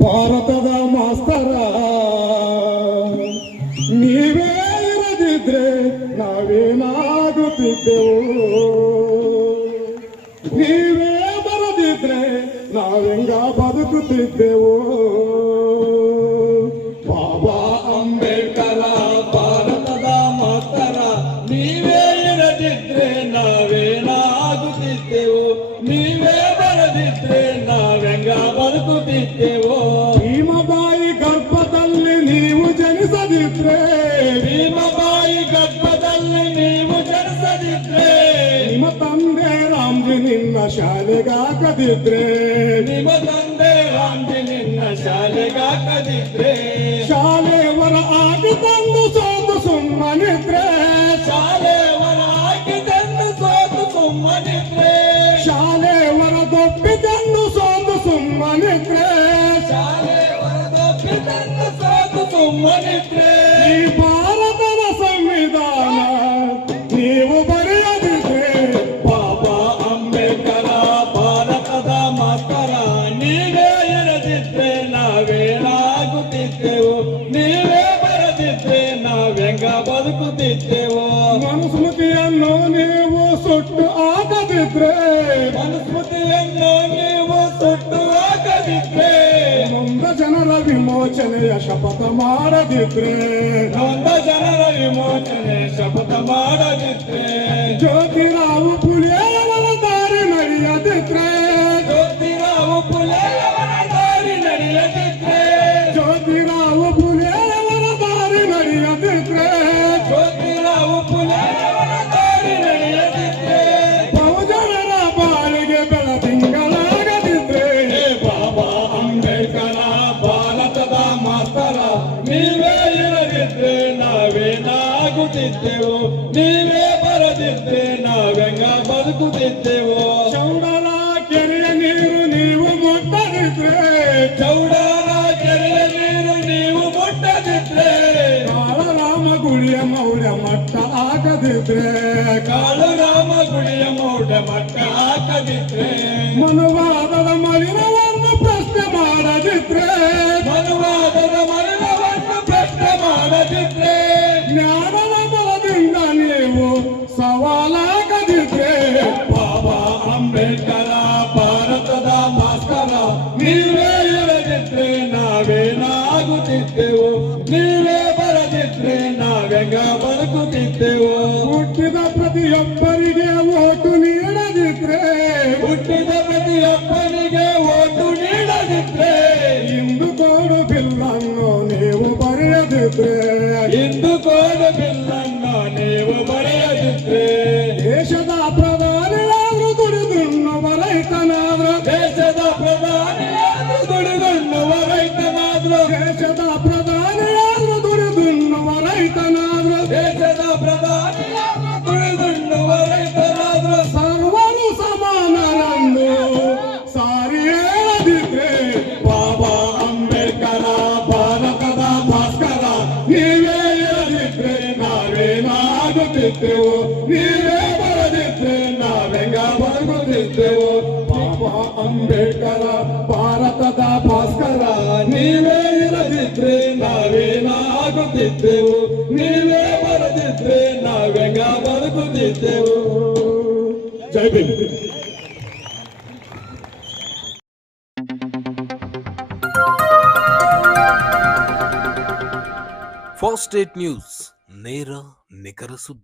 ಭಾರತದ ಮಾಸ್ತರ ನೀವೇ ಇರದಿದ್ರೆ ನಾವೇನಾಗುತ್ತಿದ್ದೆವು, ನೀವೇ ಬರದಿದ್ರೆ ನಾವೆಂಗ ಬದುಕುತ್ತಿದ್ದೆವು. ಬಾಬಾ ಅಂಬೇಡ್ಕರ ಭಾರತದ ಮಾಸ್ತರ ನೀವೇ ಇರದಿದ್ರೆ ನಾವೇನಾಗುತ್ತಿದ್ದೆವು, ನೀವೇ ಬರದಿದ್ರೆ ನಾವೆಂಗ ಬದುಕುತ್ತಿದ್ದೆವು. ಭೀಮಬಾಯಿ ಗರ್ಭದಲ್ಲಿ ನೀವು ಜನಿಸದಿದ್ರೆ, ಭೀಮಬಾಯಿ ಗರ್ಭದಲ್ಲಿ ನೀವು ಜನಿಸದಿದ್ರೆ, ನಿಮ್ಮ ತಂದೆ ರಾಮ್ಜಿ ನಿನ್ನ ಶಾಲೆಗಾಕದಿದ್ರೆ, ನಿಮ್ಮ ತಂದೆ ರಾಮ್ಜಿ ನಿನ್ನ ಶಾಲೆಗಾಕದಿದ್ರೆ, ಶಾಲೆಯವರ ಆಗಿ ತಂದು ಸೋತು ಸುಮ್ಮನಿದ್ರೆ, ಶಾಲೆಯವರ ಆಗಿ ತಂದು ಸೋತು ಸುಮ್ಮನಿದ್ರೆ, ಶಾಲೆಯವರ ದೊಪ್ಪಿ ತಂದು ಸೋತು ಸುಮ್ಮನಿದ್ರೆ, ಶಾಲೆಯವರ ದೊಪ್ಪಿ ತಂದು ಸೋತು ಸುಮ್ಮನಿದ್ರೆ, ಈ ಭಾರತದ ಸಂವಿಧಾನ ನೀವು ಬರೆಯದಿದ್ರೆ, ಬಾಬಾ ಅಂಬೇಡ್ಕರ ಭಾರತದ ಮಾಸ್ತರ ನೀವೇ ಇರದಿದ್ರೆ ನಾವೇನಾಗುತ್ತಿದ್ದೆವು, ನೀವೇ ಬರದಿದ್ರೆ ನಾವೆಂಗ ಬದುಕುತ್ತಿದ್ದೆವು. ಮನುಸ್ಮೃತಿಯನ್ನು ನೀವು ಸುಟ್ಟು ಹಾಕದಿದ್ರೆ, ಮನುಸ್ಮೃತಿಯನ್ನು ನೀವು ಸುಟ್ಟು ಹಾಕದಿದ್ರೆ, ನೊಂದ ಜನರ ವಿಮೋಚನೆಯ ಶಪಥ ಮಾಡದಿದ್ರೆ, ನೊಂದ ಜನರ ವಿಮೋಚನೆ ಶಪಥ ಮಾಡದಿದ್ರೆ, ಜ್ಯೋತಿರಾವ್ ಫುಲೆಯವರ ದಾರಿ ನಡೆಯದಿದ್ರೆ, ಜ್ಯೋತಿರಾವ್ ಫುಲೆಯವರ ದಾರಿ ನಡೆಯದಿದ್ರೆ, ಜ್ಯೋತಿರಾವ್ ಫುಲೆಯವರ ದಾರಿ ನಡೆಯದಿದ್ರೆ, ಜ್ಯೋತಿರಾವ್ ಫುಲೆಯವರ ದಾರಿ ನಡೆಯದಿದ್ರೆ, ಬಹುಜನರ ಬಾಳಿಗೆ ಬೆಳದಿಂಗಳಾಗದಿದ್ರೆ, ಬಾಬಾ ಅಂಬೇಡ್ಕರ ಭಾರತದ ಮಾಸ್ತರ ನೀವೇ ಇರದಿದ್ರೆ ನಾವೇನಾಗುತ್ತಿದ್ದೆವು, ನೀವೇ ಬರದಿದ್ರೆ ನಾವೆಂಗ ಬದುಕುತ್ತಿದ್ದೆವು. ಚೌಡಲ ಕೆರೆಯ ನೀರು ನೀವು ಮುಟ್ಟದಿದ್ರೆ, ಚೌಡಲ ಕೆರೆಯ ನೀರು ನೀವು ಮುಟ್ಟದಿದ್ರೆ, ಕಾಳರಾಮ ಗುಡಿಯ ಮೌಢ್ಯ ಮಟ್ಟ ಹಾಕದಿದ್ರೆ, ಕಾಳರಾಮ ಗುಡಿಯ ಮೌಢ್ಯ ಮಟ್ಟ ಹಾಕದಿದ್ರೆ, ಮನುವಾದದ ಮಲಿನವನ್ನು ಪ್ರಶ್ನೆ ಮಾಡದಿದ್ರೆ, ಮನುವಾದದ ಮಲಿನವನ್ನು ಪ್ರಶ್ನೆ ಮಾಡದಿದ್ರೆ, ಜ್ಞಾನದ ಬಲದಿಂದ ನೀವು ಸವಾಲಾಗದಿದ್ರೆ, ಬಾಬಾ ಅಂಬೇಡ್ಕರ ಭಾರತದ ಮಾಸ್ತರ ನೀವೇ ಇರದಿದ್ರೆ ನಾವೇನಾಗುತ್ತಿದ್ದೆವು, ನೀವೇ ಬರದಿದ್ರೆ ನಾವೆಂಗ ಬದುಕುತ್ತಿದ್ದೆವು. ಹುಟ್ಟಿದ ಪ್ರತಿಯೊಬ್ಬರಿಗೆ ಓಟು ನೀಡದಿದ್ರೆ, ಹುಟ್ಟಿದ ಪ್ರತಿಯೊಬ್ಬರಿಗೆ ಓಟು ನೀಡದಿದ್ರೆ, ಹಿಂದೂ ಕೋಡು ಬಿಲ್ಲನ್ನು ನೀವು ಬರೆಯದಿದ್ರೆ, ಹಿಂದೂ ಕೋಡು ಬಿಲ್ಲನ್ನು ನೀವು ಬರೆಯದಿದ್ರೆ, ದೇಶದ ಪ್ರಧಾನಿಯಾದ್ರು ದುಡಿದುಣ್ಣುವ ರೈತನಾದ್ರು, ದೇಶದ ಪ್ರಧಾನಿಯಾದ್ರು ದುಡಿದುಣ್ಣುವ ರೈತನಾದ್ರು, ದೇಶದ ಪ್ರಧಾನಿಯಾದ್ರು ದುಡಿದುಣ್ಣುವ ರೈತನಾದ್ರು, ದೇಶದ ಪ್ರಧಾನಿಯಾದ್ರು ದುಡಿದುಣ್ಣುವ ರೈತನಾದ್ರು, ಸರ್ವರು ಸಮಾನರೆಂದು ಸಾರಿ ಹೇಳದಿದ್ರೆ, ಬಾಬಾ ಅಂಬೇಡ್ಕರ ಭಾರತದ ಭಾಸ್ಕರ ನೀವೇ ಇರದಿದ್ರೆ ನಾವೇನಾಗುತ್ತಿದ್ದೆವು, ನೀವೇ ಬರದಿದ್ರೆ ನಾವೆಂಗ ಬದುಕುತ್ತಿದ್ದೆವು. ಬಾಬಾ ಅಂಬೇಡ್ಕರ ಭಾರತದ ಭಾಸ್ಕರ ನೀವೇ ಇರದಿದ್ರೆ ನಾವೇನಾಗುತ್ತಿದ್ದೆವು, ನೀವೇ ಬರದಿದ್ರೆ ನಾವೆಂಗ ಬದುಕುತ್ತಿದ್ದೆವು. ಜೈ ಭೀಮ್. ಫಾಸ್ಟ್ ಸ್ಟೇಟ್ ನ್ಯೂಸ್, ನೇರ ನಿಖರ ಸುದ್ದಿ.